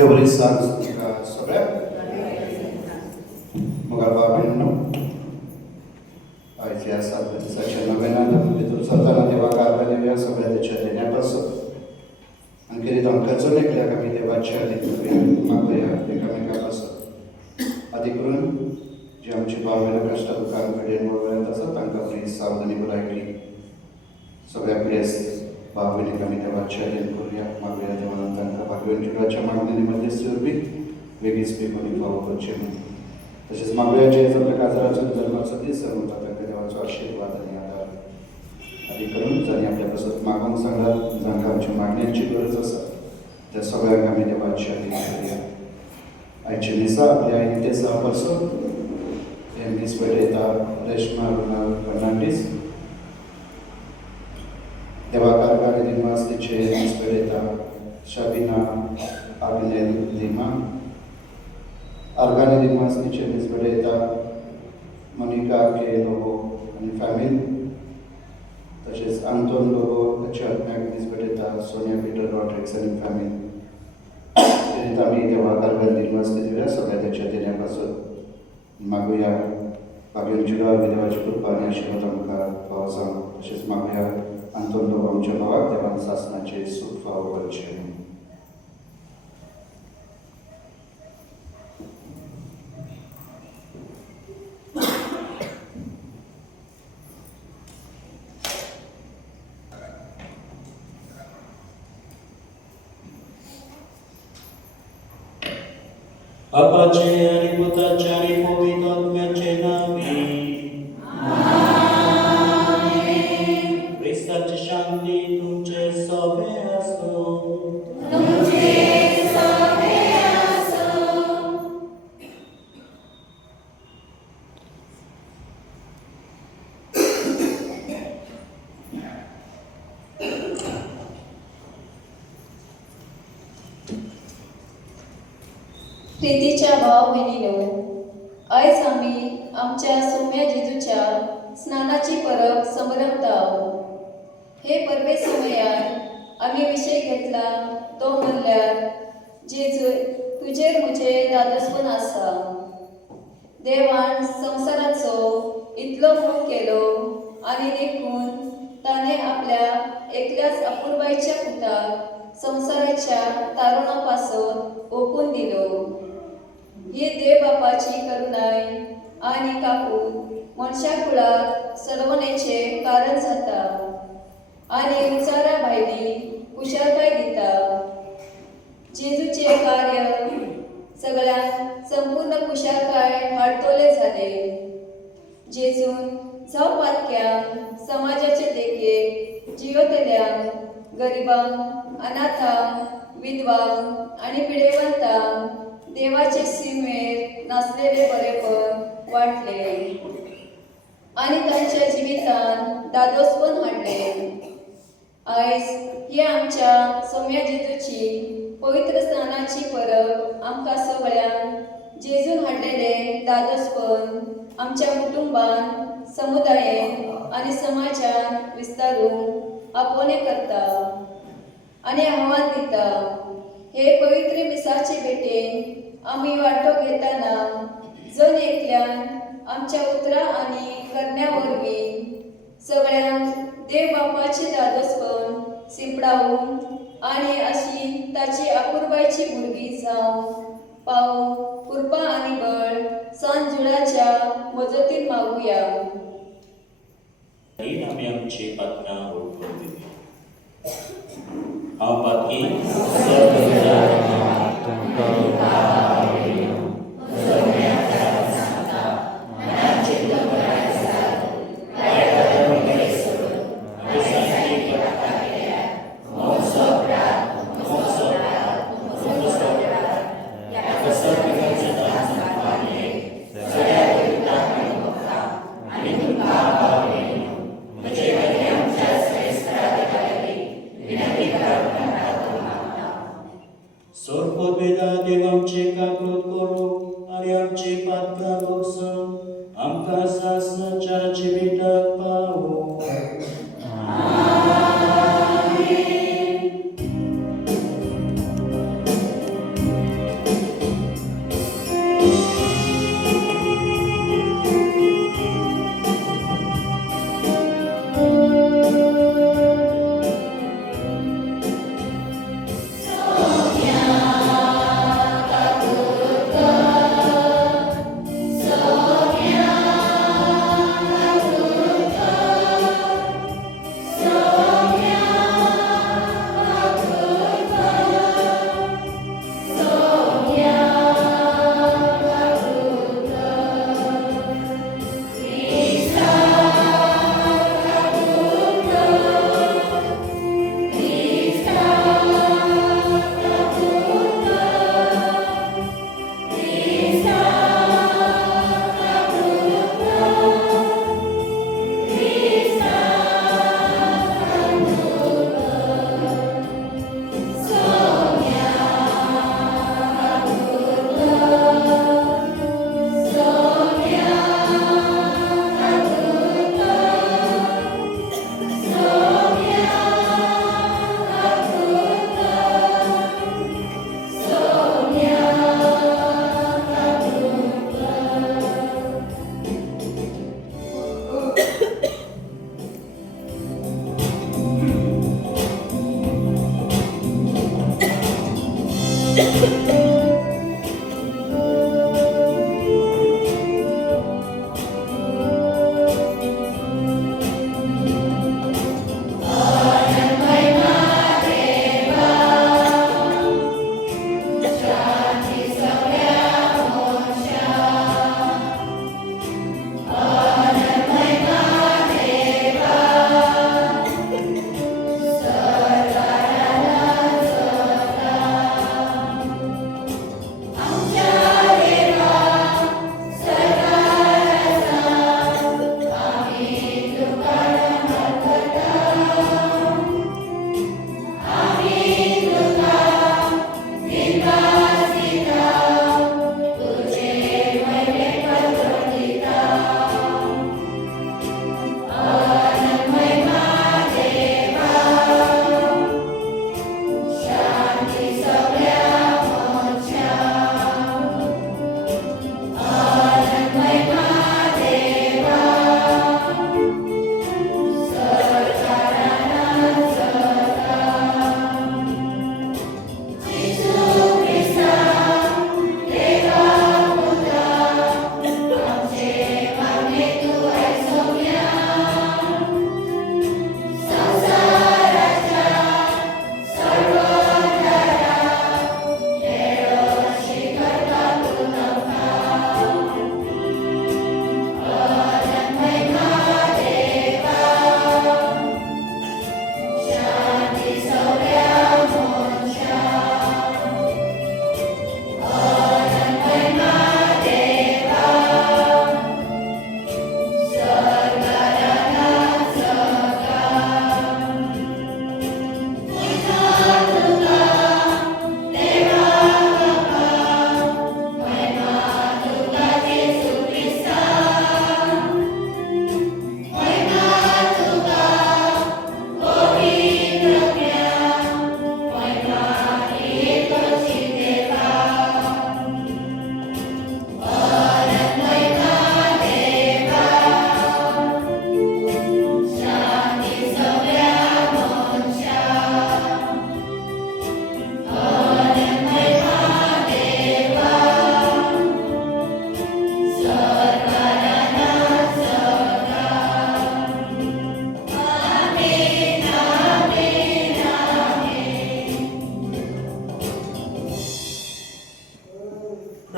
देवरी सांग सगळ्या मग बाबांनो आयच्या 7 दिवसाच्या नव्यानं भितर सरताना देवा कार्यालय सगळ्या त्याच्या देण्यापासून आणि किती आमकां चलयल्या का मी देवाच्या मागूया एकामेकापासून आदी करून जे आमची भावना कष्ट दुःखांकडे वळत असतात तांकां बरी सावधानी भलायकी सगळ्या प्रियस भावनिक आम्ही देवाच्या करूया मागूया देवानं तांकां भागवून जीवाच्या मागणीमध्ये स्वरूपी वेगळीच पेपरी फावो करचे तसेच मागूया जे आपल्या काजाराचो जन्माचो दीस होता तांकां देवाचो आशीर्वाद आनी आदार आदी करून जाणी आपल्यापासून मागूंक सांगतात जांकां आमच्या मागण्यांची गरज आसा त्या सगळ्यांक आमी देवाची करूया आयचे दिसा आपल्या आईन ते 6 पासून हे दीस पेटयता रेश्मा रोनाल्ड फर्नांडीस देवा कारगार दिनवास तिचे दीस पेटयता शाबिना आग्नेल लिमा आर्गानी दिनवास तिचे दीस पेटयता मोनिका के लोगो आनी फॅमिली तसेच आंतोन लोगो ताच्या आत्म्याक दीस पेटयता सोनिया पीटर रॉड्रिक्स आनी फॅमिली तरी आमी देवा कारगार दिनवास दिवया सगळ्या त्याच्या देण्यापासून मागूया भाग्यवान जिवा देवाची कृपा आनी आशिर्वाद आमकां फावो जावं तशेंच मागूया आंतोन लोगो आमच्या भावाक देवान सासणाचे सूख फावो करचे Apace आणि पुत्राचे आणि पवित्र आत्म्याचे नावे आमेन. ख्रिस्ताची शांती तुमचे सोबे असो. प्रितीच्या भाव बहिणीनो, आयज आमी आमच्या सौम्या जेजूच्या स्नानाची परब समरमता. हे परबे समयार आमी विशय घेतला तो म्हणल्यार जेजू तुजेर म्हजे दादोसपण आसा. देवान संवसाराचो इतलो मोग केलो आनी देखून ताणें आपल्या एकल्याच अपुरबायच्या पुताक संवसाराच्या तारुणापासून ओपून दिलो. ही देव बापाची करुणाय आनी काकूट मनशा कुळाक सलवणेचे कारण जाता आनी उचारा भायली कुशळटाय दिता. जेजूचे कार्य सगळ्यांक संपूर्ण कुशळकाय हाडतोले जाले. जेजून जावं पातक्यांक समाजाचे देखेक जियोतल्यांक गरिबांक अनाथांक विधवांक आनी पिडेवंतांक देवाचे सीमेर नासलेले बरेपण वाटले आनी तांच्या जिवितान दादोसपण हाडले. आयज ही आमच्या सौम्या जेजूची पवित्र स्नानाची परब आमकां सगळ्यांक जेजून हाडलेले दादोसपण आमच्या कुटुंबान समुदायान आनी समाजान विस्तारूंक आपोवणे करता आनी आव्हान दिता. हे पवित्र मिसाचे भेटेन आमी वांटो घेतना जण एकल्यान आमच्या उतरां आनी करण्या वरवीं सगळ्यांक देव बापाचे दादोसपण सिंपडावून आनी अशी ताची आपुरबायची भुरगीं जावं पावूं कृपा आनी बळ सांज जुळाच्या मजतीन मागुया. आमी आमची प्रार्थना ओळखून दिली. हांव पातकी देव आमचे काकूट करूं आनी आमची पातकां भोगसून आमकां सासणाच्या जिविताक पावो. आमेन.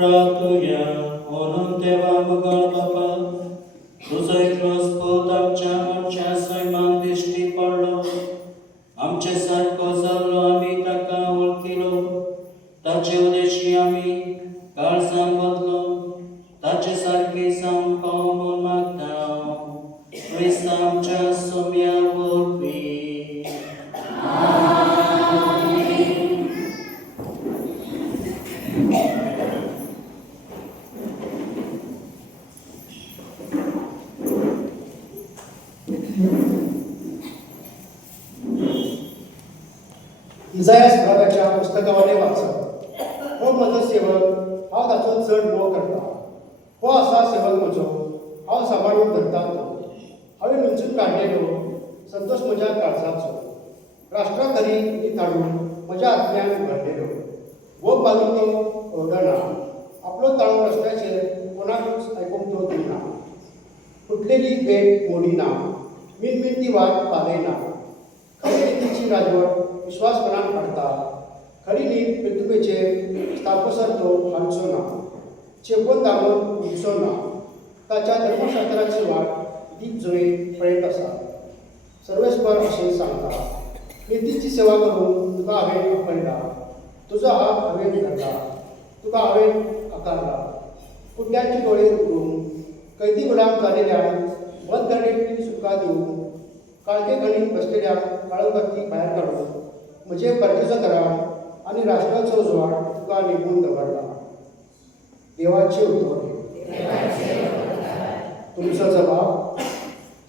Ratuja, onon Teva Bogal Papa, तुझे क्रोस्पोत आमच्या मोठ्या सैमान दिष्टी पडलो, आमचे सारको जाल्लो आमी ताका वळखिलो, ताचे उदेशी आमी काळजां बदलो, ताचे सारकी जावंक पावून मागता, क्रिस्त आमच्या सोम्या वरवी. इसायास प्रभागाच्या पुस्तकावरले वाचप. हो म्हजो सेवक, हांव ताचो चड मोग करता. हो आसा सेवक म्हजो, हांव सांबाळून धरता तो. हांवें वेंचून काडलेलो संतोश म्हज्या काळजाचो. राष्ट्रांतरी निताळून म्हज्या आत्म्यान घडलेलो. वो बांदून तो ओरडना, आपलो ताळो रस्त्याचेर कोणाकूच आयकूंक तो दिना. फुटलेली भेट मोडिना, मिनमिनती वाट पालयना. खरी रितीची राजवट विश्वासपणान हाडटा. खरी न्हीद पृथ्वीचेर स्थापसर तो हाडचो ना. चेपवन दामून उडचो ना. ताच्या धर्मशास्त्राची वाट दीप जळीत पळयत आसा. सर्वेस्पर अशें सांगता, नितीची सेवा करून तुका हांवें आपयला. तुजो हात हांवें धरला, तुका हांवें आकारला. कुड्ड्यांचे दोळे उगडून कैदी गुलाम जालेल्यांक बंदखणींतली सुटका दिवून, काळजे खणीत बसलेल्या काळोखांतली भायर काडून म्हजे परजेचो घराण आनी राष्ट्राचो उजवाड तुका निभून दवरला. देवाचे उतोवणे. तुमचो जबाब.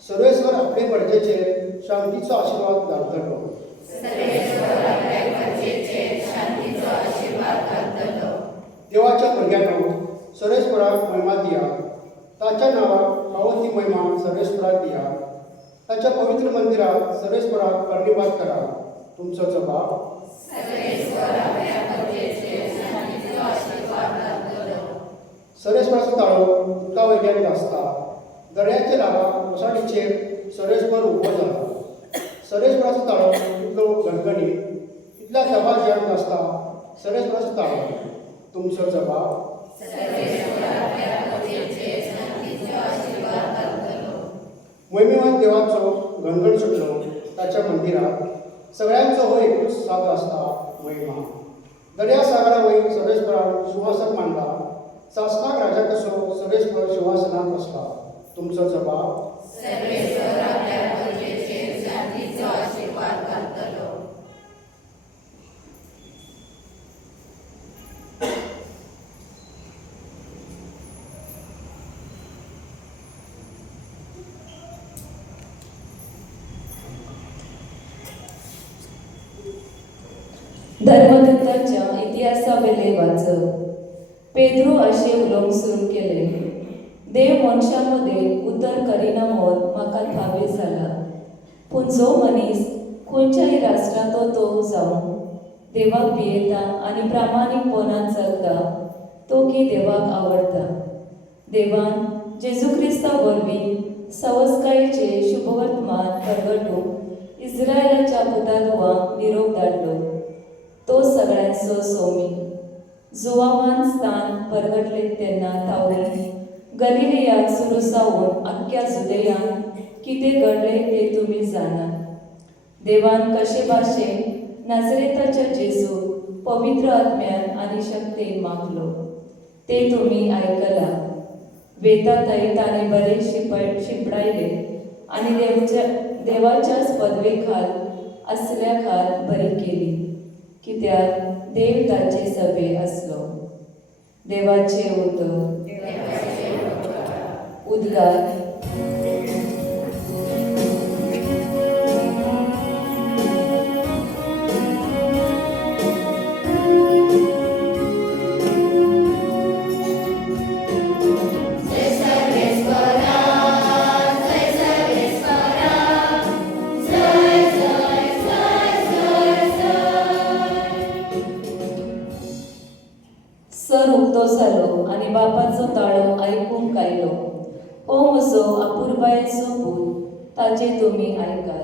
सर्वेस्वर आपले परजेचेर शांतीचो आशिर्वाद घालतलो. देवाच्या भुरग्यांनो, सर्वेस्पराक महिमा दियात. ताच्या नांवाक फावो ती महिमा सर्वेस्पराक दियात. ताच्या पवित्र मंदिरात सर्वेस्पराक कर्णिपात करा. तुमचो जबाब. सरेस्पराचो ताळो उदका वयल्यान नासता. दर्याचे लागाक वसाडीचेर सरेस्पर उबो जाला. सरेस्पराचो ताळो इतलो गणगणीत, इतल्या दबाज्यान नासता. सरेस्पराचो ताळो तुमचो जबाब. मोहिमेवान देवाचो गणगण सुटलो ताच्या मंदिरात. सगळ्यांचो हो एकूच साद आसता, महिमा. दर्या सागरा वयर सरेस्परान सिंहासन मांडला. सासणाक राजा कसो सरेस्पर सिंहासनार बसला. तुमचो जबाब. धर्मदूतांच्या इतिहासावेले वाचप. पेद्रू अशें उलोवंक सुरू केले. देव मनशांमध्ये उतर करिना मोल म्हाका भावे जाला. पूण जो मनीस खंयच्याय राष्ट्रांतो तो जावन देवाक भियेता आनी प्रामाणीकपणान चलता तो की देवाक आवडटा. देवान जेजू क्रिस्ता वरवीं सवस्कायेचे शुभवर्तमान परगटूंक इस्रायलाच्या पुतालुवांक निरोप धाडलो. तो सगळ्यांचो सोमी. जुवावान स्थान परगटले तेन्ना तावरी गलिलियाक सुरू सावन आख्ख्या जुदेयान कितें घडले ते तुमी जाणात. देवान कशे भाशेन नाजरेताच्या जेजू पवित्र आत्म्यान आनी शक्तीन मागलो ते तुमी आयकला. वेता थंय ताणें बरे शिंपडायले आनी देवाच्याच पदवे खाल आसल्या खाल बरी केली. कित्याक देव ताचे सभे आसलो. देवाचे उद्गार. सर उक्तो जालो आनी बापाचो ताळो आयकूंक आयलो. ओ म्हजो आपुरबायेचो पूत, ताचे तुमी आयकात.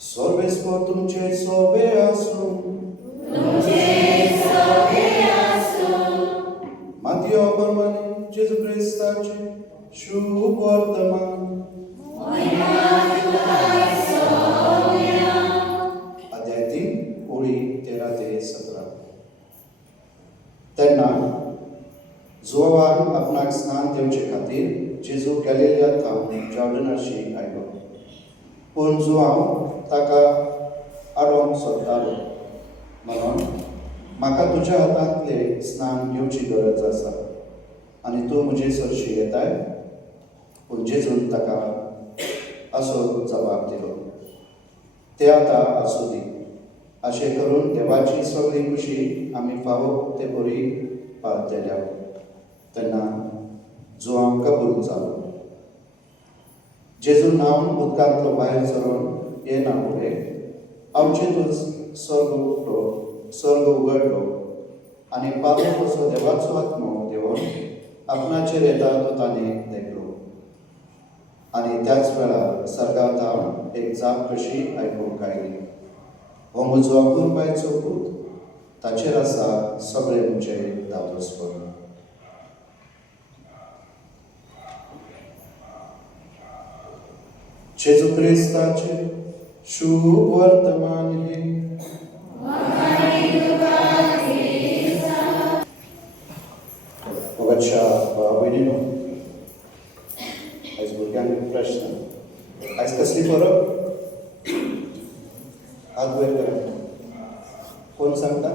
सर्वेस्पर तुमचे सोबे आसूं. मातयो बरवानी जेजू क्रिस्ताचे शुभ वर्तमान. अध्याय 3 ओळी 13 ते 17. तेन्ना जुवावान आपणाक स्नान दिवचे खातीर जेजू गॅलिलियांत थांबून जॉर्डनाशी आयलो. पूण जुवांव ताका आडोवंक सोदतालो म्हणून म्हाका तुज्या हातांतले स्नान घेवची गरज आसा आनी तूं म्हजे सरशी येताय. पूण जेजून ताका असो जबाब दिलो. ते आतां आसूं दी. अशें करून देवाची सगळी खुशी आमी फावो ते बरी पावतल्या. तेन्ना जुवांव कबूल जालो. जेजू न्हांवन उदकांतलो भायर सरून येना फुडें अवचितूच स्वर्ग उगडलो आनी पावलो कसो देवाचो आत्मो देवून आपणाचेर येता तो ताणें देखलो. आनी त्याच वेळार सर्गांत एक जाप कशी आयकूंक आयली. हो म्हजो आपुरबायेचो पूत, ताचेर आसा सगळे म्हजे दादोसपण. जेजू क्रिस्ताचे शुभ वर्तमान हे. वगतच्या भयणीनो, आयज भुरग्यांक प्रश्न. आयज कसली परब? हात वयर करा. कोण सांगता?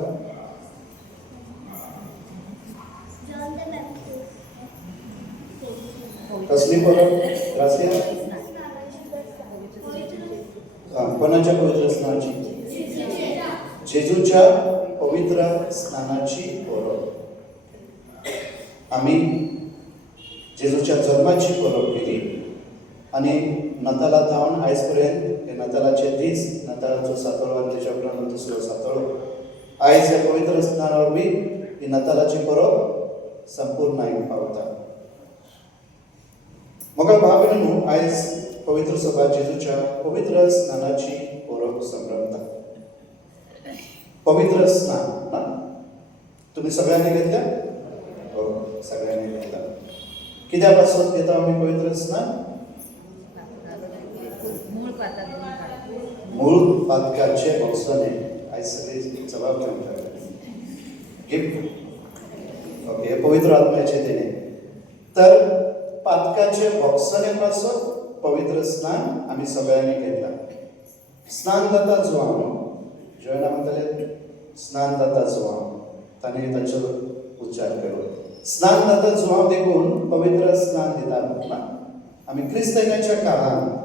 कसली परब? रासिया? कोणाच्या पवित्र स्नानाची? जेजूच्या पवित्र स्नानाची परब. आम्ही जेजूच्या जल्माची परब केली आणि नाताला जावन आयज पर्यंत हे नातालाचे दीस नाताळाचो सातळो आनी तेच्या उपरांत दुसरो सातळो आयज ह्या पवित्र स्नान वरवीं ही नातालाची परब संपूर्ण आयक पावता. मोगा भाव भयणींनो, आयज पवित्र सभा जेजूच्या पवित्र स्नानाची परब संभ्रमता. पवित्र स्नान ना तुम्ही सगळ्यांनी घेतल्या? हो, सगळ्यांनी घेतला. कित्या पासून घेता आम्ही पवित्र स्नान? मूळ पातकाचे भोगसणे. आयज सगळी जबाब घेवंक गिफ्ट ओके पवित्र आत्म्याचे देणे. तर पातकाचे भोगसणे पासून पवित्र स्नान आम्ही सगळ्यांनी घेतला. स्नान जाता जुवांव जॉयना म्हणटाले स्नान जाता जुवांव ताणें ताचो उच्चार केलो. स्नान जाता जुवांव देखून पवित्र स्नान दितात ना. आम्ही क्रिस्तांच्या काळात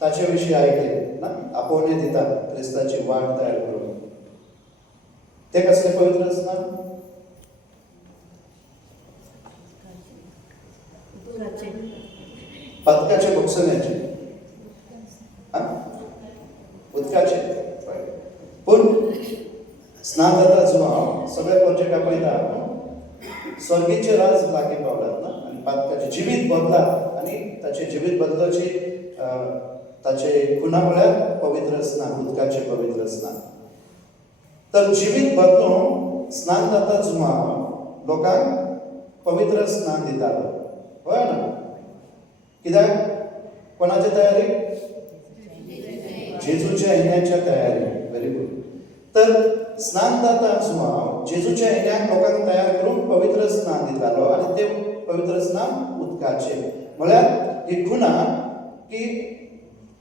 ताचे विशीं आयकले ना. आपोवणे दितात क्रिस्ताची वाट तयार करून. ते कसले पवित्र स्नान? पदकाचे भोगसण्याचे उदकाचे. पूण स्नान जाता जुवांव सगळे प्रोजेक्ट पळयता स्वर्गीचे राज लागीं पावलात ना. आनी पातकाचे जिवीत बदलात आनी ताचे जिवीत बदलाची ताचे खुना म्हळ्यार पवित्र स्नान, उदकाचे पवित्र स्नान. तर जिवीत बदलून स्नान जाता जुवांव लोकांक पवित्र स्नान दितालो. होय ना? कित्याक? कोणाच्या तयारी? जेजूच्या येण्याच्या तयारी. Very good. तर स्नान जाता जुवांव जेजूच्या येण्याक लोकांक तयार करून पवित्र स्नान दितालो आनी ते पवित्र स्नान उदकाचे. म्हळ्यार ही खुना की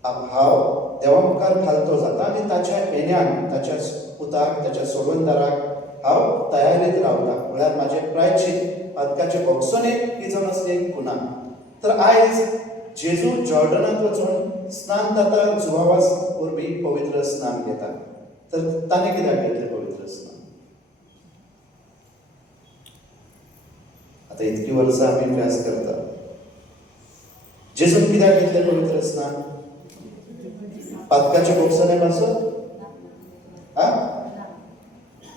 हांव देवा मुखार घालतो जाता आनी ताच्या येण्याक ताच्या पुताक ताच्या सोडवणदाराक हांव तयारीत रावता. म्हळ्यार म्हाजे प्रायश्चित पातकाचे भोगसणेक ही जावन आसली एक खुना. तर आयज जेजू जॉर्डनांत वचून स्नान जाता जुवांवा वरवीं पवित्र स्नान घेता. तर ताणें कित्याक घेतलें पवित्र स्नान? आतां इतकी वर्सां आमी अभ्यास करता. जेजून कित्याक घेतलें पवित्र स्नान? पातकाचे भोगसणे पासून?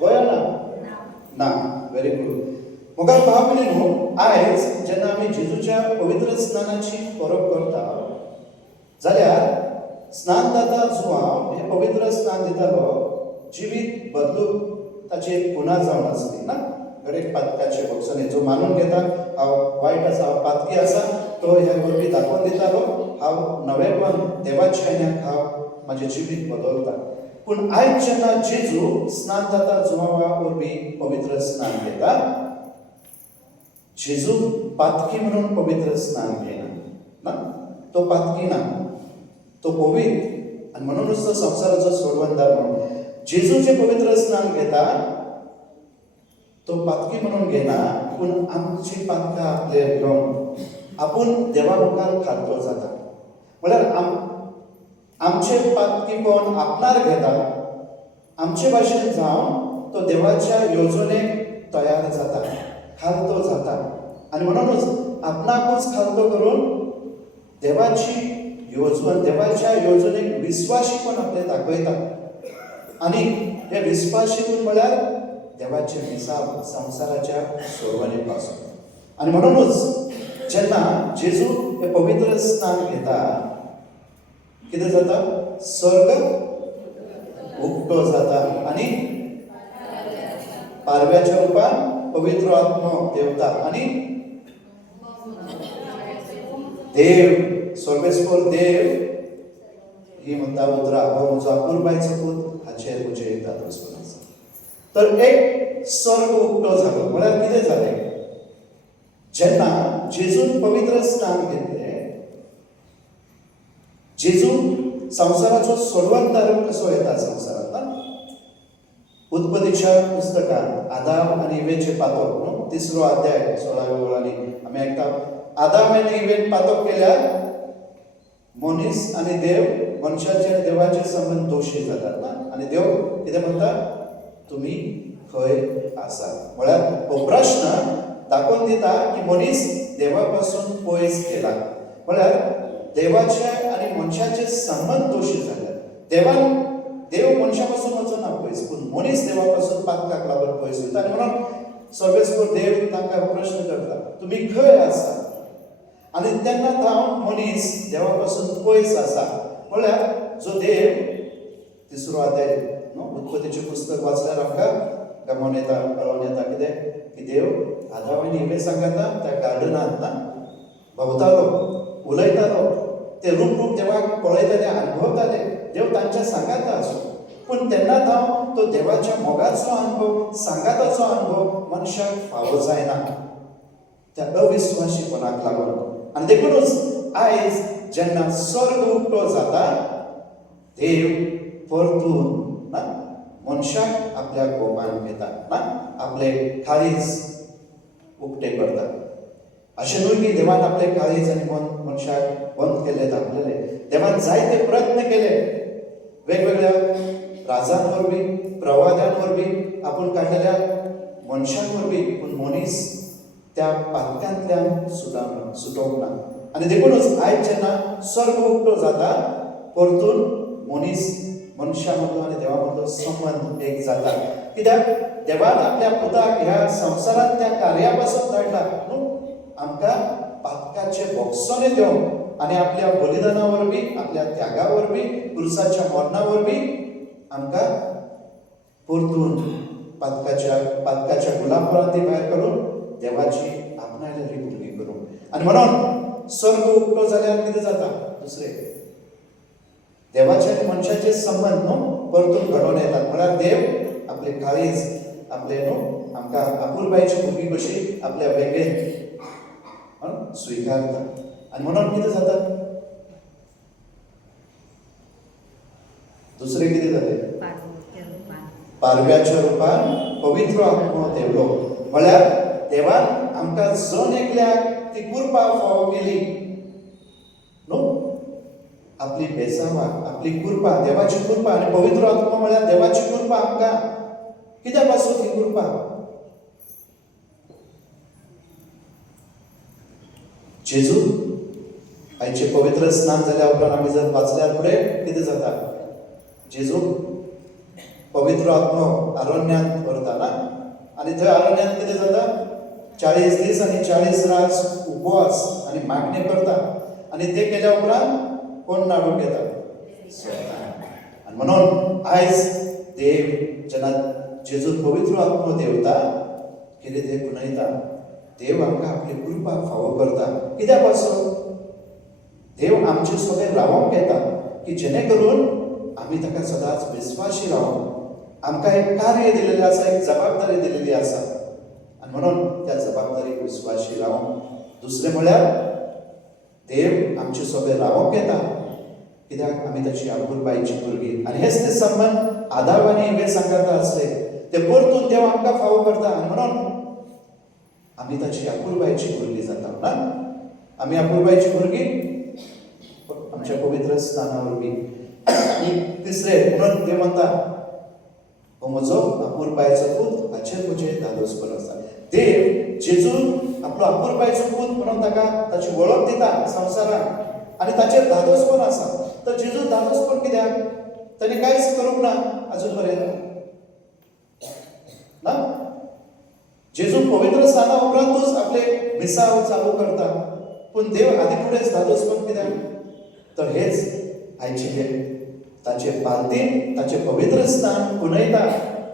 गोंया ना. Very good. मोगा भाव भयणींनो, आयज जेन्ना आमी जेजूच्या पवित्र स्नानाची परब करता जाल्यार स्नान जाता जुवांव हे पवित्र स्नान दितालो जिवीत बदलूंक ताची एक खुना जावन आसली ना. एक पातकाचे भोगसणे जो मानून घेता हांव वायट आसा, हांव पातकी आसा, तो ह्या वरवीं दाखोवन दितालो हांव नवेपण देवाच्या येण्याक हांव म्हाजें जिवीत बदलता. पूण आयज जेन्ना जेजू स्नान जाता जुवांवा वरवीं पवित्र स्नान घेता, जेजू पातकी म्हणून पवित्र स्नान घेना ना. तो पातकी ना, तो पवित्र आनी म्हणूनच तो संवसाराचो सोडवणदार म्हणून. जेजू जे पवित्र स्नान घेता तो पातकी म्हणून घेना, पूण आमची पातकां आपले घेवन आपूण देवा मुखार घालतो जाता. म्हळ्यार आमचे पातकीपण आपणार घेता, आमचे भाशेन जावन तो देवाच्या येवजणेक तयार जाता, खालतो जाता. आनी म्हणूनच आपणाकूच खालतो करून देवाची येवजण, देवाच्या येवजणेक विस्वाशीपण आपले दाखयता. आनी हे विस्वाशीपण म्हळ्यार देवाचे हिसाब संवसाराच्या सोडवणे पासून. आनी म्हणूनच जेन्ना जेजू हे पवित्र स्नान घेता कितें जाता? स्वर्ग उक्तो जाता आनी पारव्याच्या रुपान पवित्र आत्मो देवता आनी देव स्वर्गस्फोर देव ही म्हणटा उतरा हो म्हजो आपुरबायचो पूत हाचेर उजयता वचून आसा. तर एक स्वर्ग उक्तो जालो. म्हळ्यार कितें जालें? जेन्ना जेजून पवित्र स्नान घेतलें, जेजू संवसाराचो सोडवणदार कसो येता संवसारांत ना. उत्पत्तीच्या पुस्तकांत आदाम आनी इवेचे पातोक न्हू 3रो अध्याय 16व्या वळांनी आमी आयकता आदाम आनी इवेन पातोक केल्यार मनीस आनी देव मनशाचे देवाचे संबंध दोशी जातात ना. आनी देव कितें म्हणटा? तुमी खंय आसा. म्हळ्यार हो प्रश्न दाखोवन दिता की मनीस देवापासून पयस गेला. म्हळ्यार देवाचे आणि मनशाचे संबंध दोशी जाल्यात. देव मनशा पासून वचना पयस, पूण मनीस देवापासून पातकाक लागून पयस वयता. आनी म्हणून सर्वेस्पर देव तांकां प्रश्न करता, तुमी खंय आसा? आनी तेन्ना हांव मनीस देवापासून पयस आसा. म्हळ्यार जो देव, तिसरो अध्याय उत्पत्तीचें पुस्तक वाचल्यार आमकां गमोन येता, कळोन येता कितें की देव आदाम आनी इवे सांगता त्या गार्डनांत ना भोंवतालो, उलयतालो, ते रूप देवाक पळयताले, अनुभवताले. देव तांच्या सांगाता आसो, पूण तेन्नाच हांव तो देवाच्या मोगाचो अनुभव, सांगाताचो अनुभव मनशाक फावो जायना त्या अविश्वासीपणाक लागून. आनी देखूनच आयज जेन्ना स्वर्ग उक्तो जाता, देव परतून ना मनशाक आपल्या कोपान घेता, ना आपले काळीज उक्ते करता. अशें न्हय की देवान आपले काळीज आनी मन मनशाक बंद केले, धापलेले. देवान जायते प्रयत्न केले, वेगवेगळ्या राजां वरवीं, प्रवाद्यां वरवीं, आपूण काडलेल्या मनशां वरवीं, पूण मनीस त्या पातकांतल्यान सुटोंक ना. आनी देखूनच आयज जेन्ना स्वर्ग उक्तो जाता, परतून मनीस मनशा मदलो आनी देवा मदलो संबंध एक जाता. कित्याक देवान आपल्या पुताक ह्या संवसारांत त्या कार्या पासून धाडला न्हू, आमकां पातकाचे भोगसोने दिवंक आनी आपल्या बलिदाना वरवीं, आपल्या त्यागा वरवीं, क्रुसाच्या मरणा वरवीं आमकां परतून पातकाच्या गुलामपणांती भायर काडून देवाची आपणायलेली भुरगीं करूंक. आनी म्हणून स्वर्ग उक्तो जाल्यार कितें जाता? दुसरें देवाचे आनी मनशाचे संबंध न्हू परतून घडोवन येतात. म्हळ्यार देव आपले काळीज, आपले न्हू आमकां आपुरबायेची भुरगीं कशी आपल्या वेगळेन स्विकारता. आनी म्हणून कितें जाता? दुसरें कितें जालें? पारव्याच्या रूपान पवित्र आत्मो देवलो. म्हळ्यार देवान आमकां जण एकल्याक ती कृपा फावो केली न्हू, आपली बेसावा, आपली कृपा, देवाची कृपा. आनी पवित्र आत्मा म्हळ्यार देवाची कृपा आमकां. कित्या पासून ही कृपा? जेजू आयचे पवित्र स्नान जाल्या उपरांत आमी जर वाचल्यार फुडें कितें जाता? जेजू पवित्र आत्मो अरण्यांत व्हरता ना, आनी थंय अरण्यांत कितें जाता? 40 दीस आनी 40 रात उपवास आनी मागणी करता. आनी ते केल्या उपरांत कोण नाडून घेता? आनी म्हणून आयज देव जेन्ना जेजू पवित्र आत्मो देवता, कितें ते पुनयता? देव आमकां आपली कृपा फावो करता. कित्या पासून? देव आमचे सगळे रावोंक येता की जेणे करून आमी ताका सदांच विस्वाशी रावूं. आमकां एक कार्य दिलेलें आसा, एक जबाबदारी दिलेली आसा, आनी म्हणून त्या जबाबदारीक विस्वाशी रावूं. दुसरें म्हळ्यार देव आमचे सगळे रावोंक येता कित्याक आमी ताची आपुरबायेची भुरगीं. आनी हेच ते संबंध आदाम आनी इवे सांगाता आसले, ते परतून देव आमकां फावो करता. आनी म्हणून आमी ताची आपुरबायेची भुरगीं जाता ना. आमी आपुरबायेची भुरगीं आमच्या पवित्र स्नाना वरवीं. आनी तिसरें म्हणून देव म्हणटा, हो म्हजो आपुरबायेचो पूत, हाचेर म्हजें धादोसपण आसा. देव जेजू आपलो आपुरबायेचो पूत म्हणून ताका ताची वळख दिता संवसाराक, आनी ताचेर धादोसपण आसा. तर जेजू धादोसपण कित्याक? ताणें कांयच करूंक ना आजून पर्यंत ना. जेजू पवित्र स्नाना उपरांतूच आपले मिसाव चालू करता, पूण देव आदी फुडेंच धादोसपण कित्याक? तर हेच आयचे ताचे पालतीन, ताचे पवित्र स्नान पुनयता.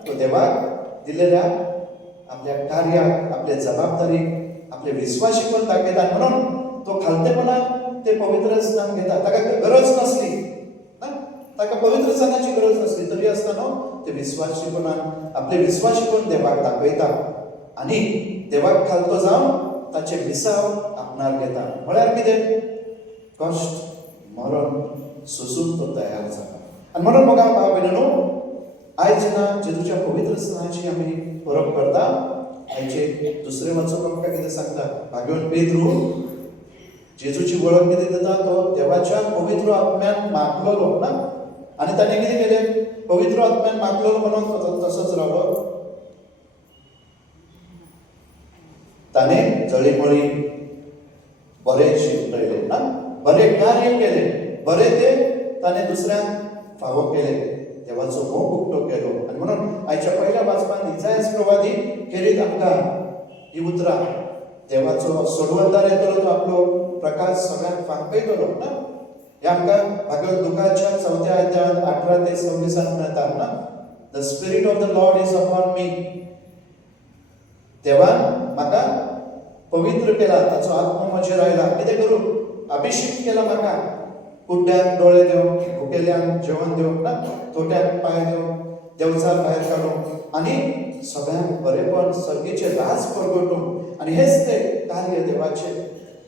तो देवाक दिलेल्या आपल्या कार्याक, आपल्या जबाबदारीक, आपले विश्वासीपण दाखयता. म्हणून तो खालतेपणान ते पवित्र स्नान घेता. ताका गरज नसली ना, ताका पवित्र स्नानाची गरज नसली, तरी आसतना ते विश्वासीपणान आपले विश्वासीपण देवाक दाखयता आनी देवाक खालतो जावन ताचे मिसाव आपणार घेता. म्हळ्यार कितें? कश्ट, मरण सोसून तो तयार जाता. आनी म्हणून मग भाव भयणीनो, आयज जेन्ना जेजूच्या पवित्र स्नानाची आमी परब करता, आयचे दुसरें वचून आमकां कितें सांगता? भाग्यवान पेद्रू जेजूची वळख कितें दिता? तो देवाच्या पवित्र आत्म्यान माखलेलो ना. आनी ताणें कितें केलें? पवित्र आत्म्यान माखलेलो म्हणून तो तसोच रावलो. ताणे जळीमळी बरे शिकले ना, बरे कार्य केले, बरे ते ताणे दुसऱ्यांक फावो केले, देवाचो मोग उक्तो केलो. आनी म्हणून आयच्या पहिल्या वाचपान इसायास प्रवादी खेरीत आमकां ही उतरां देवाचो सोडवंदार येतलो तो आपलो प्रकाश सगळ्यांक फांकयतलो ना. हे आमकां भागवत लुकाच्या 4 अध्यायात 18 ते 26 मेळटा ना. The spirit of the Lord is upon मी. देवान म्हाका पवित्र केला, ताचो आत्मा म्हजेर आयला. कितें करूं? अभिषेक केला म्हाका. कुड्ड्यांक दोळे दिवंक, भुकेल्यांक जेवण दिवंक ना, तोट्यांक पांय दिवंक, देवचार भायर काडूंक आनी सगळ्यांक बरेपण सर्गेचे राज परगटूंक. आनी हेच ते कार्य देवाचे.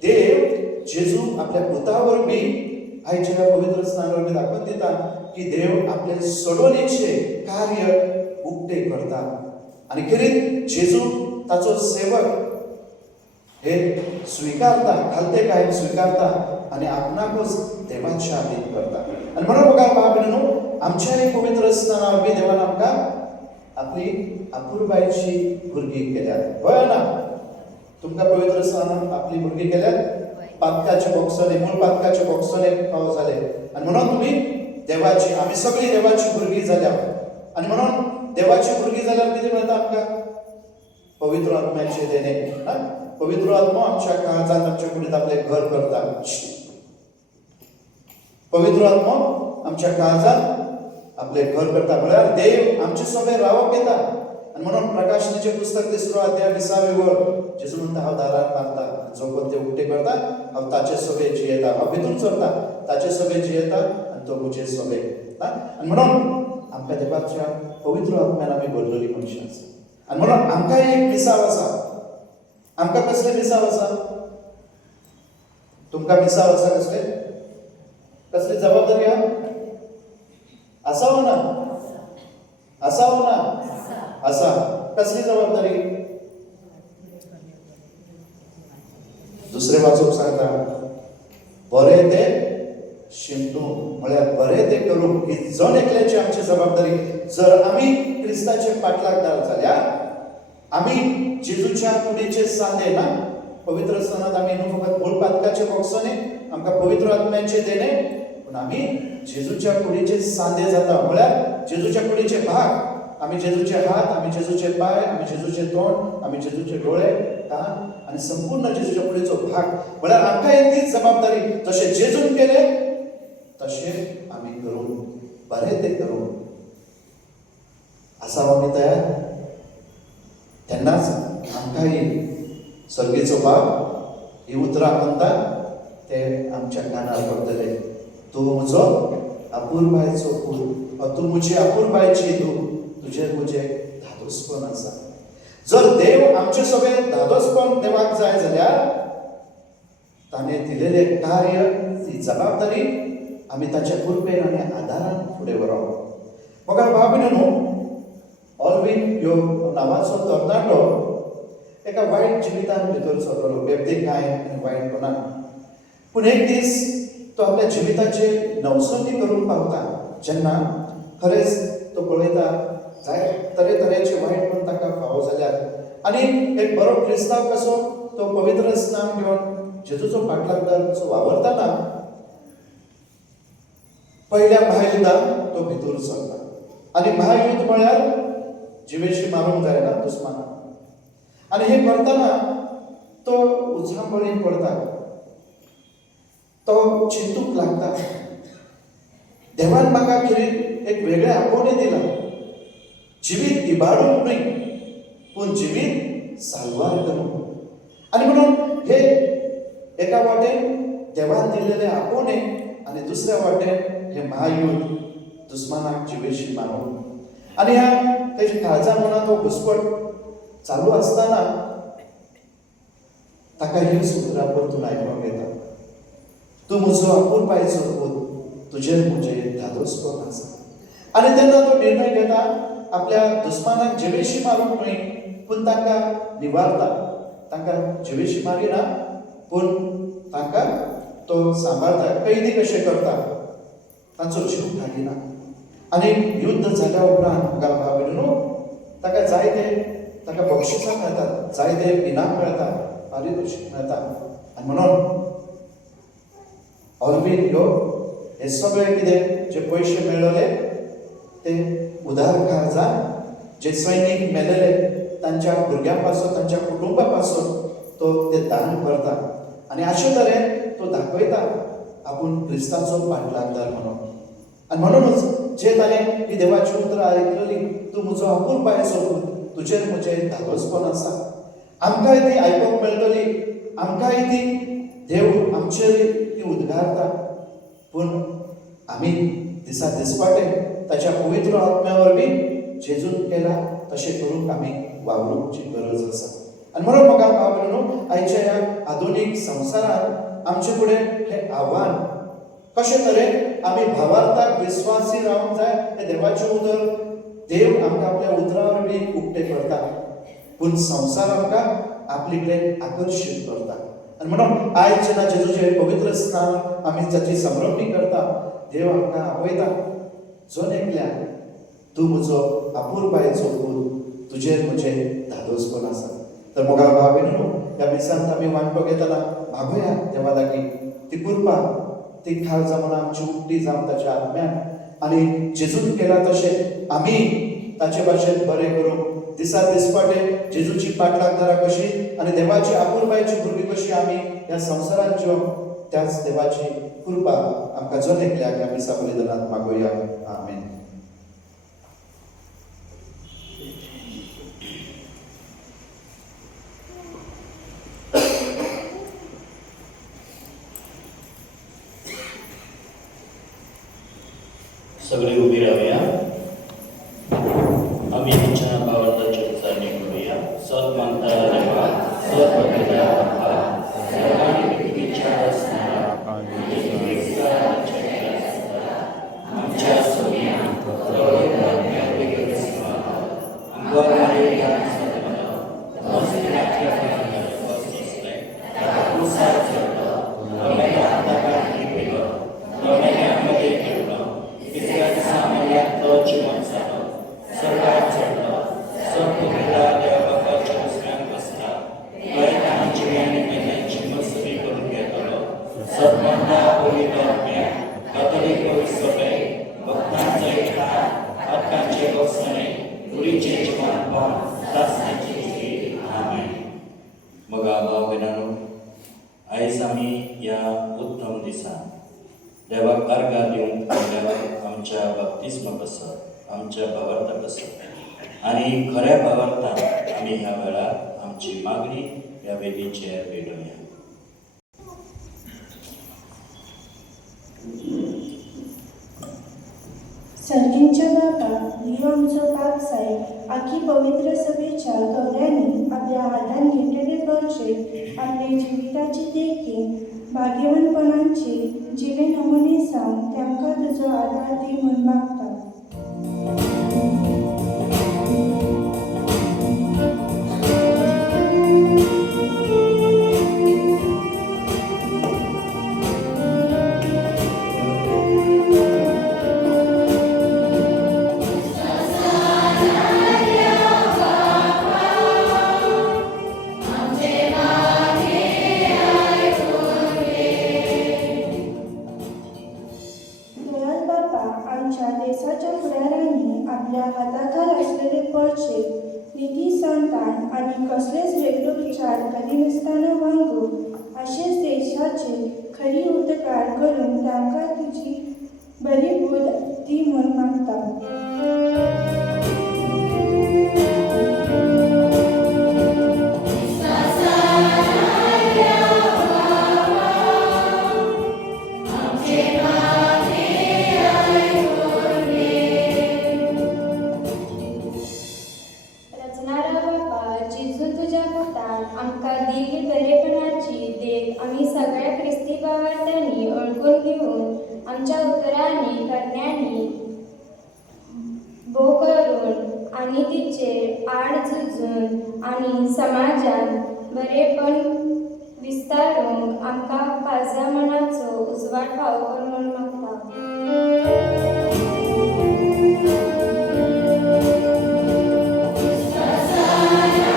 देव जेजू आपल्या पुता वरवीं आयच्या पवित्र स्नानावरवीं दाखोवन दिता की देव आपले सोडवणेचे कार्य उक्ते करता. आनी खरीत जेजू ताचो सेवक हे स्वीकारता, घालते काय स्वीकारता आनी आपणाकूच देवाच्या अधीन करता. आनी म्हणून बघा भाव भयणीनो, आमच्या एक पवित्र स्नाना वरवीं देवान आमकां आपली आपुरबायेची भुरगीं केल्यात. होय ना? तुमकां पवित्र स्नानान आपली भुरगीं केल्यात. पातकाच्या बॉक्साने, मूळ पातकाच्या बॉक्साने फावो जाले. आनी म्हणून तुमी देवाची, आमी सगळीं देवाची भुरगीं जाल्या. आनी म्हणून देवाची भुरगीं जाल्यार कितें मेळटा आमकां? पवित्र आत्म्याचे देणे. पवित्र आत्मा आमच्या काळजांत, आमच्या कुडींत आपले घर करता. पवित्र आत्मा आमच्या काळजांत आपले घर करता म्हळ्यार देव आमचे सोबे रावप येता. आनी म्हणून प्रकाशनाचे पुस्तक 3 अध्याय 20 वर जेजू म्हणटा, हांव दारार मारता, जो कोण ते उक्ते करता, हांव ताचे सोबे जियेता. हांव भितून सरता, ताचे सोबे जियेता आनी तो म्हजे सोबे. आनी म्हणून आमकां देवाच्या पवित्र आत्म्यान आमी भरलेली मनशां आसा. आनी म्हणून आमकां एक मिसाव आसा. आमकां कसले मिसाव आसा? तुमकां मिसाव आसा कसले? कसली जबाबदारी आसा वा ना? आसा वा ना? आसा. कसली जबाबदारी? दुसरे वाचूंक सांगता, बरें ते शिंपणूक म्हळ्यार बरें ते करूंक. ही जण एकल्याची आमची जबाबदारी. जर आमी क्रिस्ताचे पाटलागदार जाल्यार आमी जेजूच्या कुडीचे सांदे ना. पवित्र स्थानात आमी न्हू फकत मूळ पातकाचे बॉक्साने आमकां पवित्र आत्म्याचे देणे, पूण आमी जेजूच्या कुडीचे सांदे जाता. म्हळ्यार जेजूच्या कुडीचे भाग. आमी जेजूचे हात, आमी जेजूचे पाय, आमी जेजूचे तोंड, आमी जेजूचे डोळे, कान आनी संपूर्ण जेजूच्या कुडीचो भाग. म्हळ्यार आमकां एक तीच जबाबदारी. जशें जेजून केले तशें आमी करूं, बरें ते करूं. आसा आमी तयार? तेन्नाच आमकांय सर्गेचो बाब ही उतरां म्हणटा ते आमच्या कानार पडटले. तूं म्हजो आपुरबायेचो पूत, तूं म्हजी आपुरबायेची धूव, तुजें म्हजें धादोसपण आसा. जर देव आमचे सोबे धादोसपण देवाक जाय जाल्यार ताणें दिलेले कार्य, ती जबाबदारी आमी ताच्या कृपेन आनी आदारान फुडें व्हरप. म्हाका भाव भयणीनो, ऑल्विन ह्यो नांवाचो तरणाटो एका वायट जिवितान भितर सरलो, बेबदेकाय आनी वायटपणान. पूण एक दीस तो आपल्या जिविताचे नवसोनी करून पावता. जेन्ना खरेंच तो पळयता जाय तरेतरेचे वायटपण ताका फावो जाल्यात आनी एक बरो क्रिस्तांव कसो तो पवित्र स्नान घेवन जेजूचो पाटलागदार कसो वावरतना पहिल्या महायुद्धांत तो भितर सरता. आनी महायुद्ध म्हळ्यार जिवेशी मारूंक जायना दुस्मानाक. आनी हे करतना तो उचांबळीन पडटा. तो चिंतूंक लागता, देवान म्हाका खरीत एक वेगळे आपोवणे दिला. जिवीत इबाडूंक न्हय, पूण जिवीत साल्वार करूंक. आनी म्हणून हे एका वाटेन देवान दिलेले आपोवणे आनी दुसऱ्या वाटेन हे महायुद्ध दुस्मानाक जिवेशी मारूंक. आनी ह्या तेजी काळजां मनात तो घुसपट चालू आसतना ताका ही सुत्रां परतून आयकूंक येता. तूं म्हजो आपुरबायेचो पूत, तुजेर म्हजें धादोसपण आसा. आनी तेन्ना तो निर्णय घेता, आपल्या दुस्मानाक जिवेशी मारूंक न्हय, पूण तांकां निवारता. तांकां जिवेशी मारिना, पूण तांकां तो सांबाळता, कैदी कशें करता, तांचो जीव घालिना. आनी युद्ध जाल्या उपरांत भाव भयणीनो ताका जाय ते ताका बक्षिसां मेळटात, जायते इनाम मेळटात, पारितोशीक मेळटात. आनी म्हणून ऑलवीन ह्यो हे सगळे कितें जे पयशे मेळ्ळले ते उदार काळजान जे सैनीक मेलेले तांच्या भुरग्यां पासून तांच्या कुटुंबा पासून तो ते दान करता आनी अशे तरेन तो दाखयता आपूण क्रिस्ताचो पाटलांदार म्हणून. आनी म्हणूनच जे ताणें ही देवाची उतरां आयकलेली, तूं म्हजो अपुरबायचो पूत, तुजेर म्हजें धादोसपण आसा, आमकांय ती आयकूंक मेळटली, आमकांय ती देव आमचेर ती उद्गारता. पूण आमी दिसा दिसपाटे ताच्या पवित्र आत्म्या वरवीं जेजून केला तशें करूंक आमी वावरूंकची गरज आसा. आनी म्हणून म्हाका भाव भयणो, आयच्या ह्या आधुनीक संवसारांत आमचे फुडें हें आव्हान, कशे तरेन आमी भावार्थाक विस्वासी रावंक जाय हें देवाचें उतर देव आमकां आपल्या उतरां वरवीं उक्तें करता. पूण संवसार आमकां आपले कडेन आकर्शीत करता. आनी म्हणून आयज जेन्ना जेजूचें पवित्र स्नान आमी जाची समरंभी करता, देव आमकां आपयता, जन एकल्याक तूं म्हजो अपुरबायचो पूत, तुजेर म्हजें धादोसपण आसा. तर मोगा भाव भयणो, ह्या दिसांत आमी वांटो घेतना मागुया देवा लागीं ती कृपा, ती खालजा म्हणून आमची उक्ती जावं ताच्या आत्म्यान, आनी जेजून केला तशें आमी ताचे भाशेन बरें करूंक दिसा दिसपाटे जेजूची पाटलांदारां कशी आनी देवाची आपुरबायची भुरगीं कशी आमी ह्या संवसारांत जिवंक, त्याच देवाची कृपा आमकां जन एकल्याक ह्या दिसा बलिदानांत मागुया. आमेन. सगळे उभी राहूया. आम्ही आमच्या भावार्थाची उच्चारणी करूया. सत मानता देवा, सत भगवंता बाप्पा, सर्वांनी पृथ्वीच्या असणारा आमच्या सोयींत मग भाव भयणांनो, आयज आमी ह्या उत्तम दिसान देवाक अर्घा दिवंक देवाक आमच्या बाप्तिस्माक आसत, आमच्या भावार्थाक आसत आनी खऱ्या भावार्थाक आमी ह्या वेळार आमची मागणी ह्या वेदीचेर पेटोवया. सर्गींच्या बापा लिओ आमचो कापसाय आखी पवित्र सभेच्या गवऱ्यांनी आपल्या हातान घेतलेले गरजे आपले जिविताची देखीक भाग्यवानपणांचे जिवे नमुने जावन तांकां तुजो आदार दी म्हूण मागता. आमच्या देशाच्या फुडाऱ्यांनी आपल्या हाताखाल असलेले पर्चे निधी संतान आणि कसलेच वेगळे विचार करिनासतना वांगू अशेच देशाचे खरी उदकार करून तांकां तुजी बरी बुद दी म्हूण मागता. आमकां दिव्य बरेपणाची देख आमी सगळ्या ख्रिस्ती भावार्थ्यांनी ओळखून घेवन आमच्या उतरांनी करण्यांनी भोव करून आनी तिचेर आड झुजून आनी समाजांत बरेपण विस्तारूंक आमकां काळजा मनाचो उजवाड फावो कर म्हूण मागता. Sasana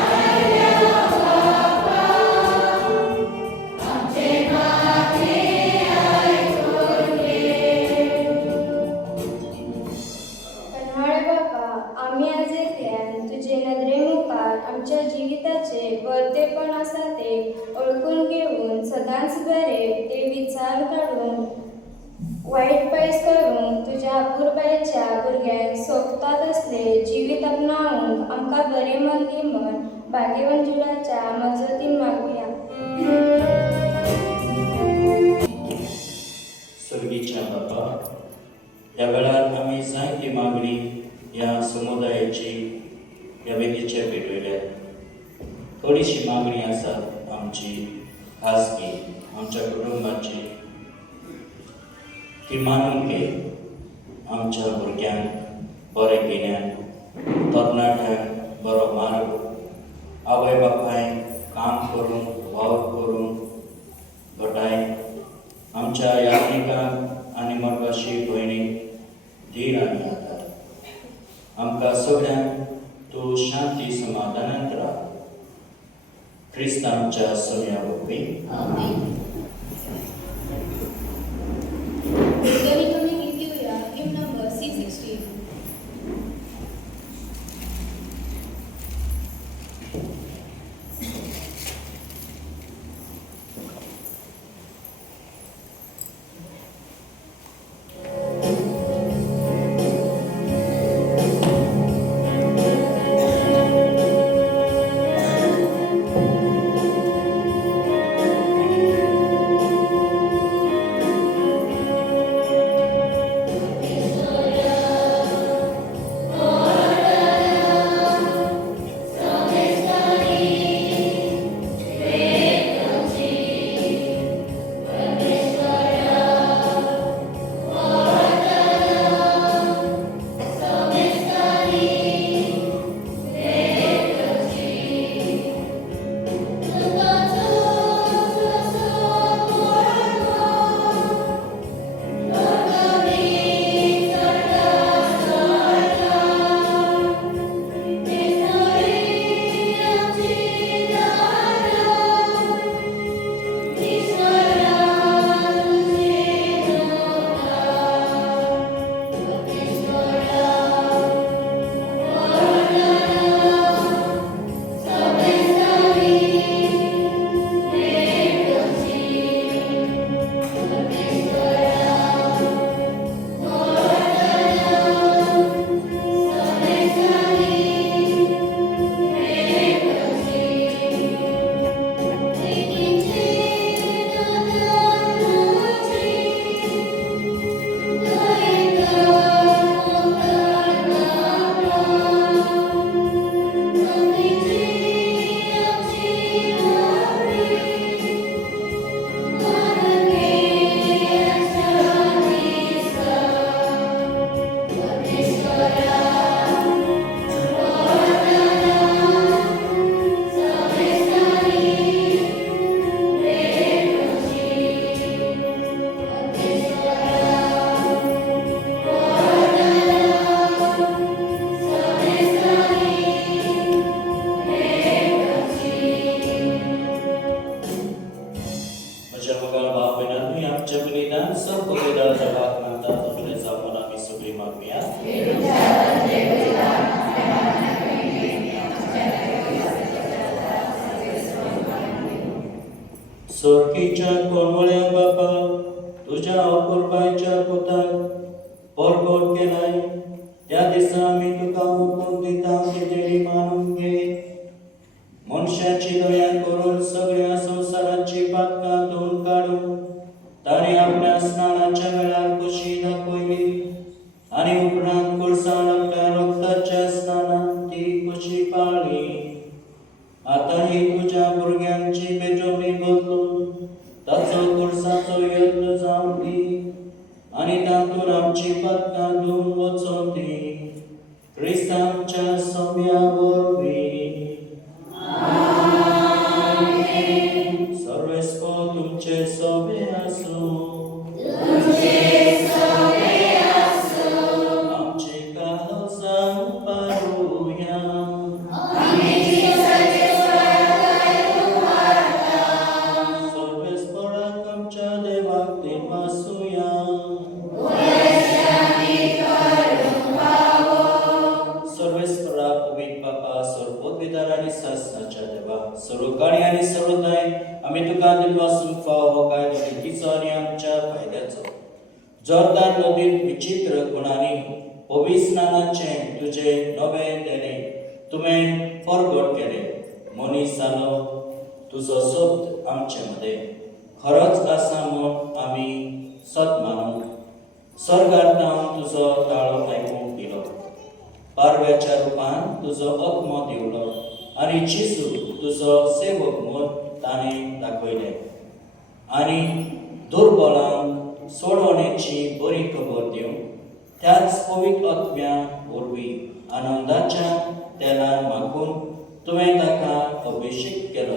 सदांचद्वारे ते विचार काढून वाईट पैस करून तुझ्या अपुरबायच्या भुरग्यांक सोबतात असले जिवीत अपनावूंक आमकां बरे मन दी म्हण भाग्यवंजुलाच्या मजतीन मागुया. स्वर्गीच्या बापा, ह्या वेळार आमी जायती मागणी ह्या समुदायाची ह्या वेदीचेर भेटयल्यात. थोडीशी मागणी आसात आमची खासगी, आमच्या कुटुंबाची. ती मानून घे. आमच्या भुरग्यांक बरें गिन्यान, तरणाट्यांक बरो मार्ग, आवय बापायक काम करून वावर करून घटाय, आमच्या यात्रिकांक आनी मडवाशी भयणीक धीर आनी आदार. आमकां सगळ्यांक तूं शांती समाधानांत राख. क्रिस्त आमच्या सगळ्या वरवीं. Hymn number C16. सोरकीच्या कोणवळ्या बाबा, तुझ्या अपुरबायच्या पुताक परकोट केलाय, त्या दिसा आमी तुका हुकूम दिता की तेणी मानून घे. मनशाची दया करून सगळ्या संवसाराची पातकां धुवन काडून ताणें आपल्या स्नानाच्या वेळार खुशी दाखयली आनी उपरांत कुळसाण आपल्या रक्ताच्या स्नानान ती खुशी पाळली. आता ही तुझ्या भुरग्यांची बेजोबी बदलून ताचो कुळसाचो यत्न जावन दी आनी तातूंत आमची पातकां धुवन वचोन दी. क्रिस्तांच्या सव्या वरवीं. सर्वेस्प तुमचे सोबे आसूं. आमची काळजां उबारूया. सर्वेस्पराक आमच्या देवाक दिवसूया. सर्वेस्पराक सर्वस्वरा पवित्र बापा सर्वोद्विदार आणि शासनाच्या देवा सर्व काळी आणि सर्व दाय आम्ही तुका दिलवासून फावो काय दोन्हीचो आणि आमच्या फायद्याचो जोरदार नदीत विचित्र गुणांनी पवित्र स्नानाचे तुझे नवे देणे तुवें परगट केले मनीस जालो तुझो शब्द आमचे मध्ये खरोच आसा म्हूण आमी सत स्वर्गांत तुजो ताळो आयकूंक दिलो पारव्याच्या रुपान तुजो आत्मो दिवलो आनी जिसू तुजो सेवक म्हूण ताणें दाखयले आनी दुर्बलांक सोडवणेची बरी खबर दिवं त्याच पवित्र आत्म्या वरवीं आनंदाच्या तेलान मागून तुवें ताका अभिषेक केलो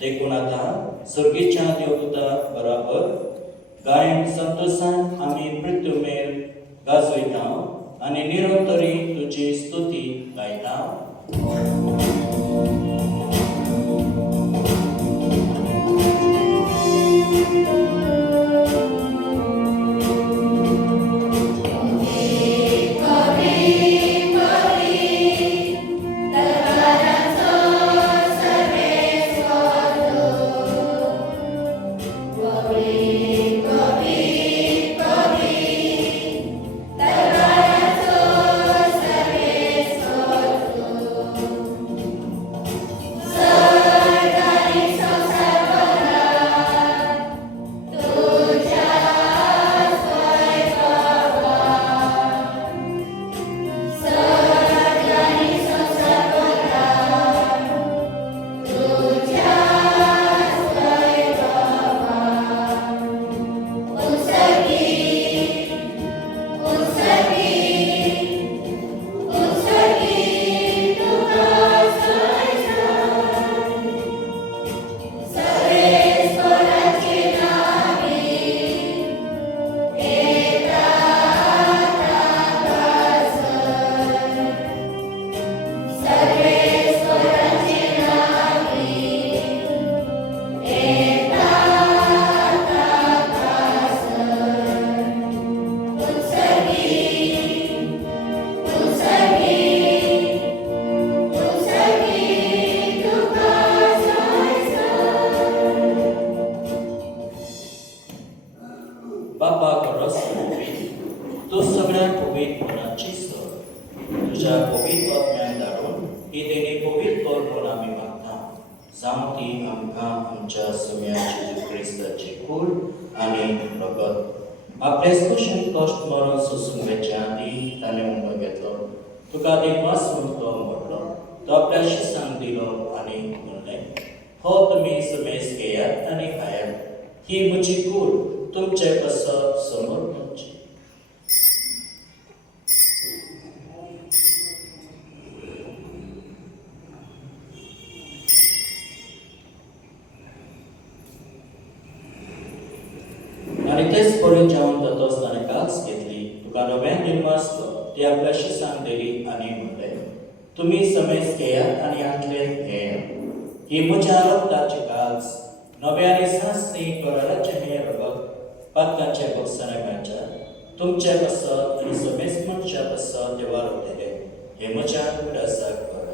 देखून आतां सर्गेच्या देवदूता बराबर गायन संतोषान आमी मृत्यू मेर गाजयता आनी निरंतरी तुजी स्तुती गायता आणि तेच पडून जाऊन ततोच ताणें काच घेतली तुका नव्यान निर्मास ती आपल्याशी सांगलेली आणि म्हणले तुम्ही समेस घेयात आणि हातले घेयात ही म्हज्या रक्ताची काच नव्या आणि सासणी कराराचे हे रगत पातकाचे बक्षणाच्या तुमचे बसत आणि समेस मनशा बसत देवार उरतले हे म्हज्या उडासाक कर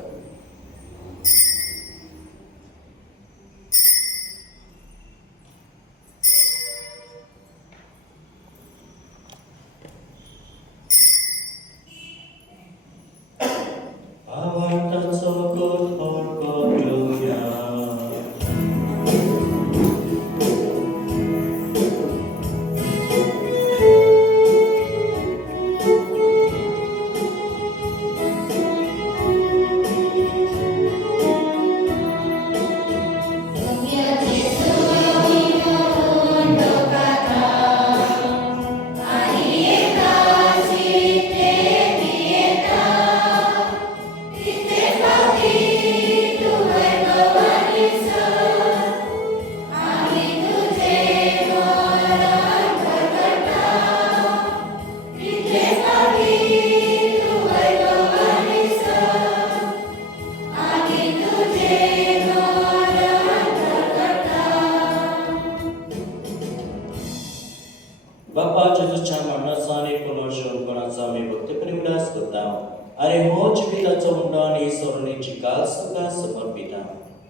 तुका समर्पिता.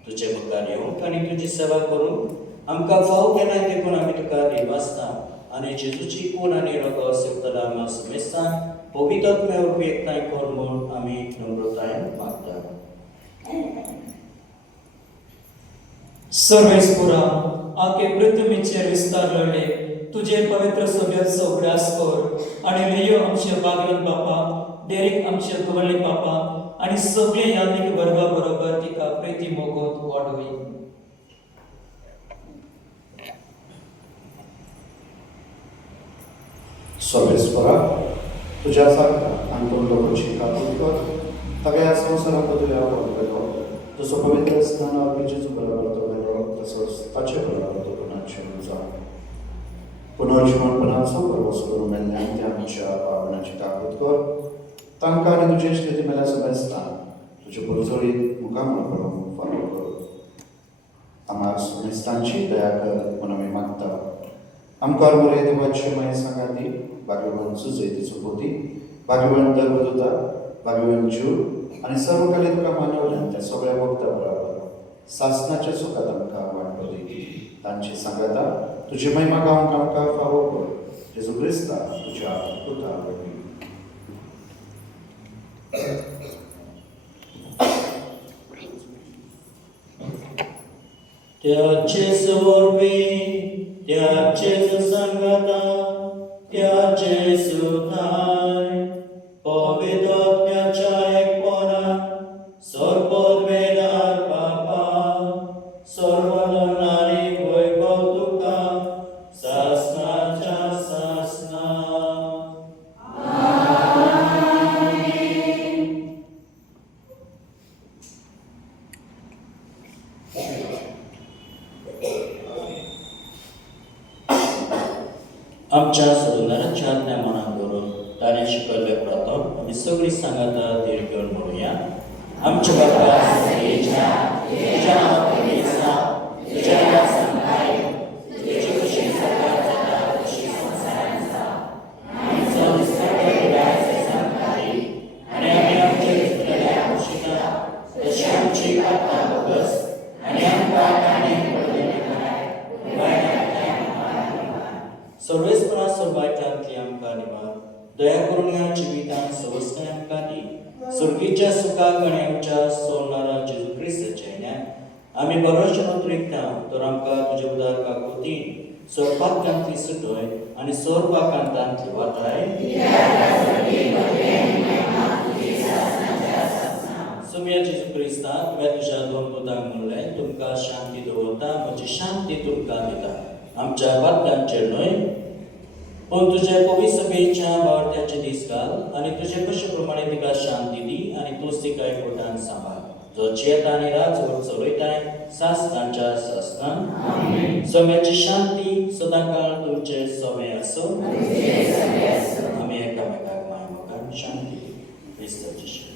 तुझे मुखार येवंक आनी तुजी सेवा करूंक आमकां फाव केलाय देखून आमी तुका देवासता आनी जेजूची खून आनी रगत सेवतला आमी समेस्तान पवित्रत्मे वरवीं एकठांय कर म्हूण आमी नम्रतायेन मागता. सर्वेस्पुरा आखे पृथ्वीचेर विस्तारलेले तुझे पवित्र सभेत सगळ्यास कर आनी लियो आमचे बागरन बापा डेरीक आमचे गवळी बापा आनी सगळे यादीक वर्गा बरोबर तिका प्रेती मोगोत वाडोवी. सर्वेस्परा तुझ्या सारखा आणि दोन लोकांची काळजी कर सगळ्या संसारात तुझ्या आवडलेलो जसं पवित्र स्थानावर जेजू बरोबर तो गेलो तसंच ताचे बरोबर तो पुन्हा जा पुनर्जीवनपणाचो प्रवास करून मेल्ल्यान त्या आमच्या पावनाची ताकद कर तांकां आनी तुजे स्थिती मेला समेस्तान तुजे पुरजोळीत मुखामळ पडूंक फावो कर. आम्हा समेस्तांची दया कर म्हूण आमी मागता. आमकां बरे देवाची माय सांगाती भाग्यवान सुजयतीचो पोती भाग्यवान दरवदूता भाग्यवान जीव आनी सर्व काली तुका मानवल्यान त्या सगळ्या भक्ता बरोबर सासणाच्या सुखात आमकां वांटोली. तांची सांगाता तुजी महिमा गावंक आमकां फावो कर. जेजू क्रिस्ता तुज्या पुता वरवीं. त्याचेच वरवीं त्याचेच सांगाता त्याचेच सुधाय पवित्रात्म्याच्या एकपणान सर्वोद वेदार बापा सर्वधर्मानी वैभव तुका सासणाच्या सासना. आमच्या सदनाराच्या आज्ञा मनात धरून ताणें शिकयल्ले प्रथम आमी सगळीं सांगाता देव घेवन म्हणुया. आमच्या बाबा तुझ्या नांव पवित्र तुझ्या राज येवं तुझी कशी सगळ्यात जाता तशी संवसारांत जावं. आमचो दिसपट्टो पिराय सांगताली आनी आमी आमचे दिसतल्या खुशीता तशी आमची आत्मा बोगस आनी आमकां काणयेक पडलेली कराय सर्वेस्परा सर्वायतांतली आमकां निवार दया करून ह्या जिवितान सवस्ताय आमकां दी. सुर्गीच्या सुखाक आनी आमच्या सोडणारा जेजू क्रिस्ताच्या येण्यान आमी बरोशेन उतरिकता तर आमकां तुज्या उदार काकुतीन सोडपाकांतली सुटोय आनी सोडपाकांतांतली वाटाय सुम्या जेजू क्रिस्ता तुवें तुज्या दोन पुतांक म्हणलें तुमकां शांती दवरता म्हजी शांती तुमकां दिता. आमच्या बादल्यांचेर न्हय पूण तुजे पवित्र सभेच्या वावरत्याचे दीस घाल आनी तुजे कशे प्रमाणे तिका शांती दी आनी तूंच तिका एकवटान सांबाळ. जो जियेता आनी राजवट चलयताय सासणाच्या सासणान समेची शांती सदांकाळ तुमचे समे आसूं. आमी एकामेकाक मायमोगान शांती क्रिस्ताची शांती.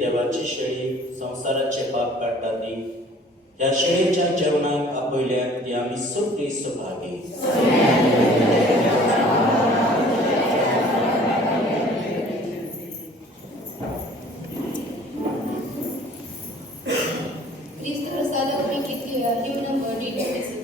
देवाची शेळी संसाराचे पाप काडटा ती त्या शेळीच्या जेवणाक आपयल्यान ती आमी सगळीं Subhagi. Cristo Rosado Brinquetia, hymn number D26.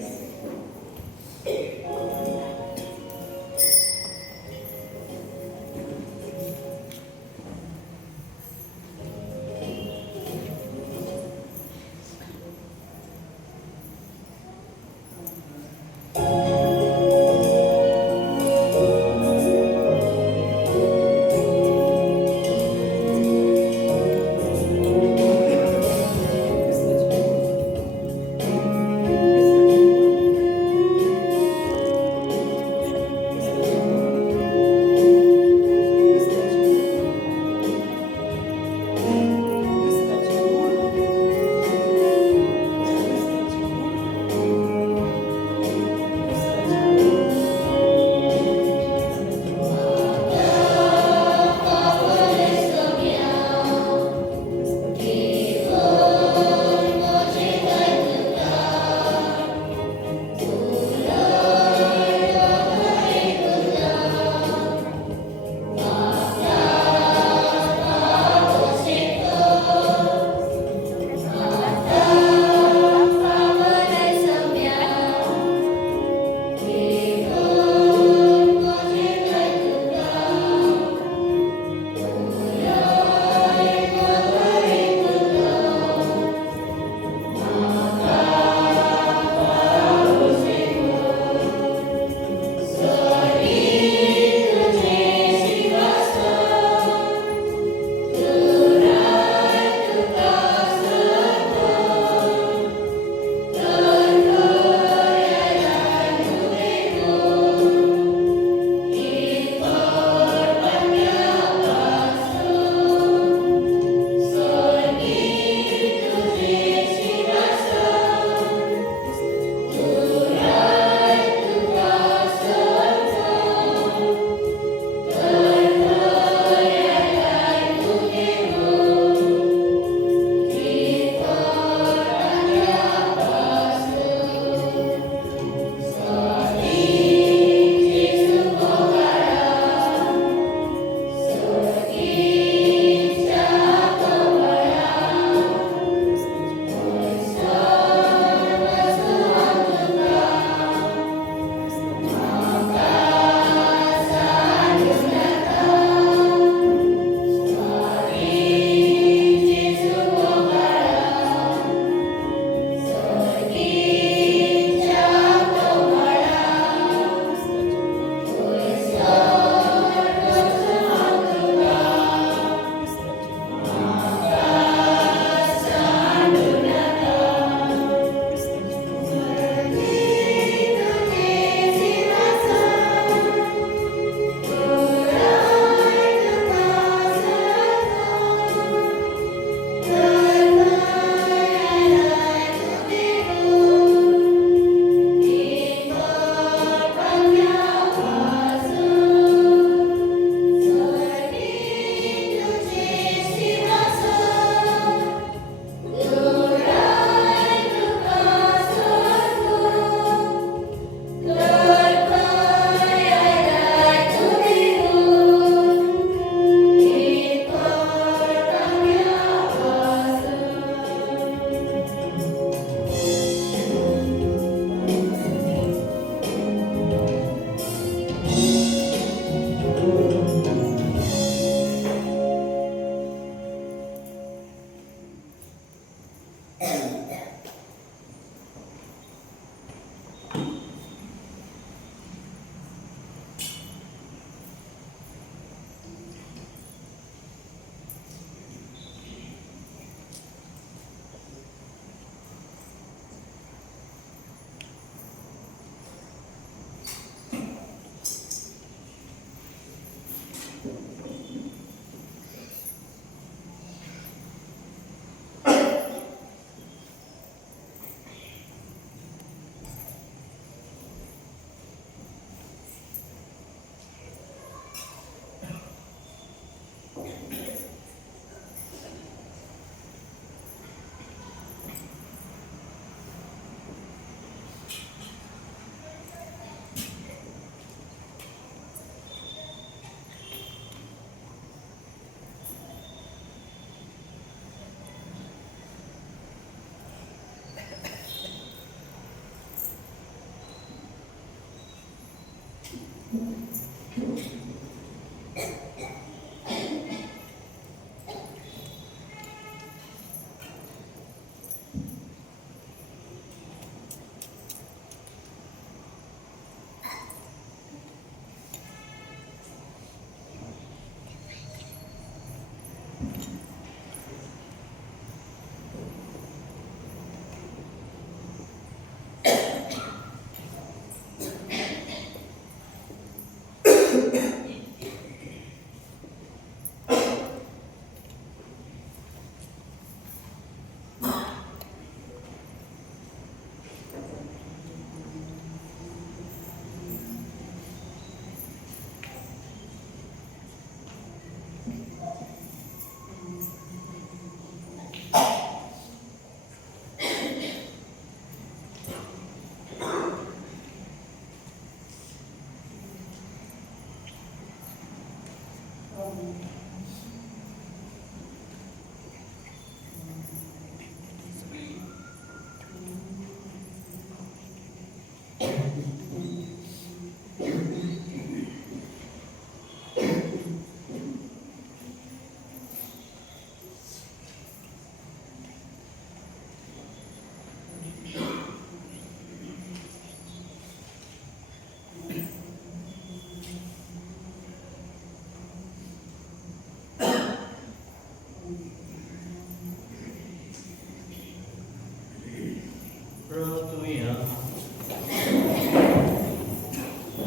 प्रार्थूया.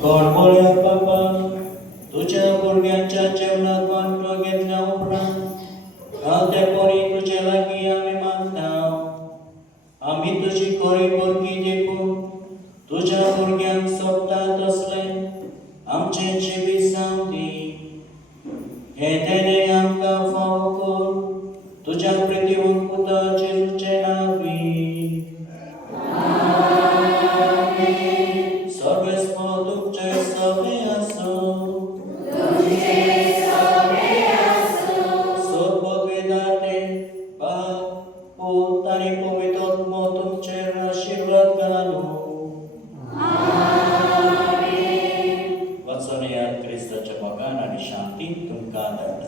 गोडबोळ्या बापा, तुझ्या भुरग्यांच्या जेवणात वांटो घेतल्या उपरांत काल ते पोरी तुजे लागीं आमी मागता. आमी तुजी कोरी भुरगीं देखून तुज्या भुरग्यांक सोबता तसले आमचे जिवीत जावं दी. हे देणे आमकां फावो कर तुज्या प्रितीवंत पुता जेजूचे नांवी. सर्वेस्व तुमचे सवे आसूं. सोदभोगवेदाते बाप, पूत आनी पवित्र आत्मो तुमचेर आशीर्वाद घालूं. वचून येयात क्रिस्ताच्या मोगान आनी शांतीन तुमकां धाडटा.